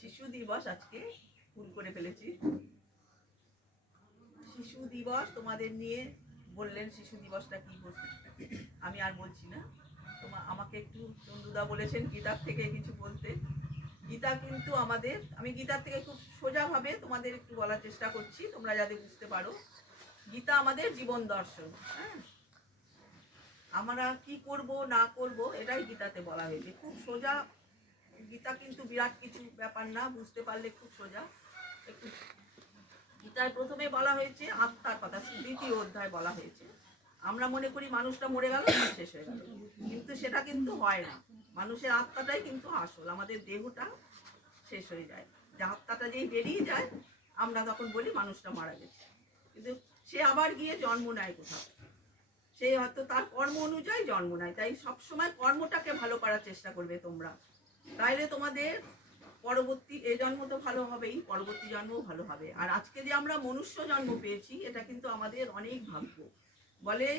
শিশু দিবস আজকে ভুল করে ফেলেছি। শিশু দিবস তোমাদের নিয়ে বললেন শিশু দিবসটা কি বলছে, আমি আর বলছি না। আমাকে একটু চন্দুদা বলেছেন গীতার থেকে কিছু বলতে। গীতা কিন্তু আমাদের, আমি গীতার থেকে খুব সোজাভাবে তোমাদের একটু বলার চেষ্টা করছি, তোমরা যাতে বুঝতে পারো। গীতা আমাদের জীবন দর্শন। হ্যাঁ, আমরা কি করব না করব এটাই গীতাতে বলা হয়েছে, খুব সোজা। গীতা কিন্তু বিরাট কিছু ব্যাপার না, বুঝতে পারলে খুব সোজা। একটু গীতায় প্রথমে বলা হয়েছে আত্মার কথা, 2য় অধ্যায় বলা হয়েছে। আমরা মনে করি মানুষটা মরে গেল, শেষ হয়ে গেল, কিন্তু সেটা কিন্তু হয় না। মানুষের আত্মাটাই কিন্তু আসল, আমাদের দেহটা শেষ হয়ে যায়, যে আত্মাটা যেই বেরিয়ে যায় আমরা তখন বলি মানুষটা মারা গেছে। কিন্তু সে আবার গিয়ে জন্ম নেয় কোথাও, সে হয়তো তার কর্ম অনুযায়ী জন্ম নেয়। তাই সবসময় কর্মটাকে ভালো করার চেষ্টা করবে তোমরা, তাইলে তোমাদের পরবর্তী এই জন্ম তো ভালো হবেই, পরবর্তী জন্মও ভালো হবে। আর আজকে যে আমরা মনুষ্য জন্ম পেয়েছি এটা কিন্তু আমাদের অনেক ভাগ্য। বলে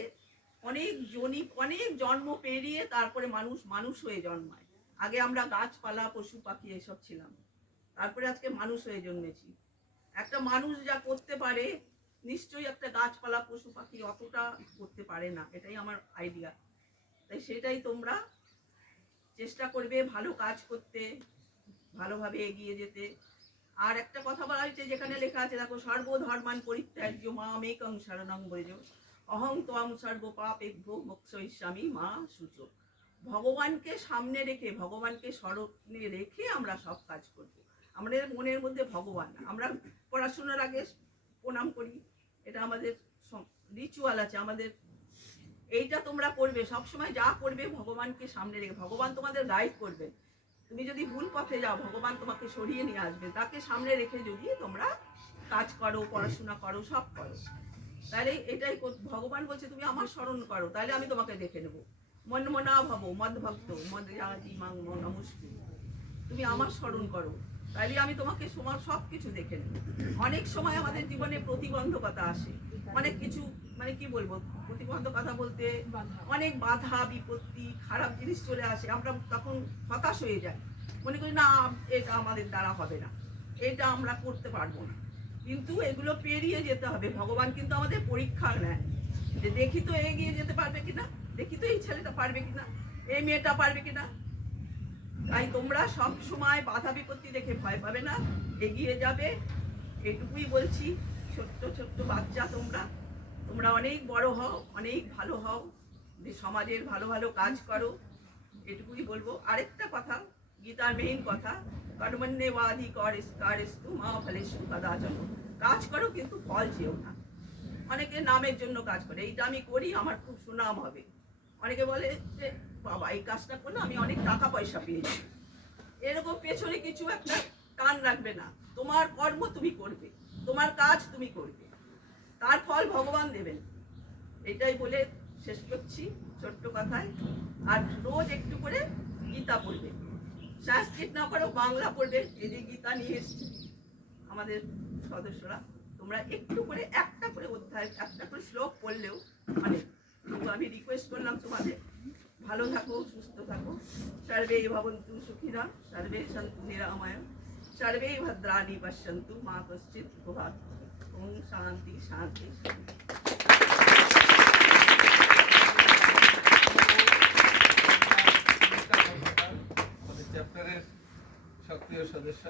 অনেক জন্ম পেরিয়ে তারপরে মানুষ হয়ে জন্মায়। আগে আমরা গাছপালা পশু পাখি এসব ছিলাম, তারপরে আজকে মানুষ হয়ে জন্মেছি। একটা মানুষ যা করতে পারে নিশ্চয়ই একটা গাছপালা পশু পাখি অতটা করতে পারে না, এটাই আমার আইডিয়া। তাই সেটাই তোমরা চেষ্টা করবে ভালো কাজ করতে, ভালোভাবে এগিয়ে যেতে। আর একটা কথা বলা হয়েছে যেখানে লেখা আছে, দেখো, সর্বধর্মান পরিত্যাজ্য মামেকং শরণং ব্রজ অহং ত্বং সর্ব পাপেভ্যো মোক্ষয়িষ্যামি মা শুচো। ভগবানকে সামনে রেখে, ভগবানকে স্মরণে রেখে আমরা সব কাজ করব। আমাদের মনের মধ্যে ভগবান, আমরা পড়াশোনার আগে প্রণাম করি, এটা আমাদের রিচুয়াল আছে আমাদের। এইটা তোমরা করবে সবসময়, যা করবে ভগবানকে সামনে রেখে। ভগবান তোমাদের গাইড করবে। তুমি যদি ভুল পথে যাও ভগবান তোমাকে সরিয়ে নিয়ে আসবে, তাকে সামনে রেখে যদি তোমরা কাজ করো, পড়াশোনা করো, সব করো, তাহলে এটাই ভগবান বলছে তুমি আমার স্মরণ করো, তাহলে আমি তোমাকে দেখে নেবো। মন মনা ভব মদ ভক্ত মদ নমস্কু, তুমি আমার স্মরণ করো, তাহলে আমি তোমাকে সব কিছু দেখে নেব। অনেক সময় আমাদের জীবনে প্রতিবন্ধকতা আসে, অনেক কিছু, মানে কি বলবো, প্রতিবন্ধকতা বলতে অনেক বাধা বিপত্তি, খারাপ জিনিস চলে আসে, আমরা তখন হতাশ হয়ে যাই, মনে করি না এটা আমাদের দ্বারা হবে না, এটা আমরা করতে পারবো না। কিন্তু এগুলো পেরিয়ে যেতে হবে। ভগবান কিন্তু আমাদের পরীক্ষা নেয়, যে দেখি তো এগিয়ে যেতে পারবে কিনা, দেখি তো এই ছেলেটা পারবে কিনা, এই মেয়েটা পারবে কিনা। তাই তোমরা সব সময় বাধা বিপত্তি দেখে ভয় পাবে না, এগিয়ে যাবে, এটুকুই বলছি। ছোট্ট ছোট্ট বাচ্চা তোমরা, তোমরা অনেক বড় হও, অনেক ভালো হও, যে সমাজের ভালো ভালো কাজ করো, এটুকুই বলবো। আরেকটা কথা, গীতার মেইন কথা, কর্মণ্যেবাধিকারস্তু মা ফলেষু কদাচন, কাজ করো কিন্তু ফল চেও না। অনেকে নামের জন্য কাজ করে, এইটা আমি করি আমার খুব সুনাম হবে, অনেকে বলে যে বাবা এই কাজটা করলে আমি অনেক টাকা পয়সা পেয়েছি, এরকম পেছনে কিছু একটা টান রাখবে না। তোমার কর্ম তুমি করবে, তোমার কাজ তুমি করবে, তার ফল ভগবান দেবেন। এটাই বলে শেষ করছি ছোট্ট কথায়। আর রোজ একটু করে গীতা পড়বে, সংস্কৃত না পড়ো বাংলা পড়বে। এই যে গীতা নিয়ে এসছে আমাদের সদস্যরা, তোমরা একটু করে একটা করে অধ্যায়, একটা করে শ্লোক পড়লেও মানে, আমি রিকোয়েস্ট করলাম তোমাদের, ভালো থাকো, সুস্থ থাকো। সর্বে ভবন্তু সুখিনা, সর্বে সন্তু নিরাময়, সর্বে ভদ্রাণি পশ্যন্তু মা কশ্চিৎ দুঃখাৎ। ওম শান্তি শান্তি। চ্যাপ্টারের সক্রিয় সদস্য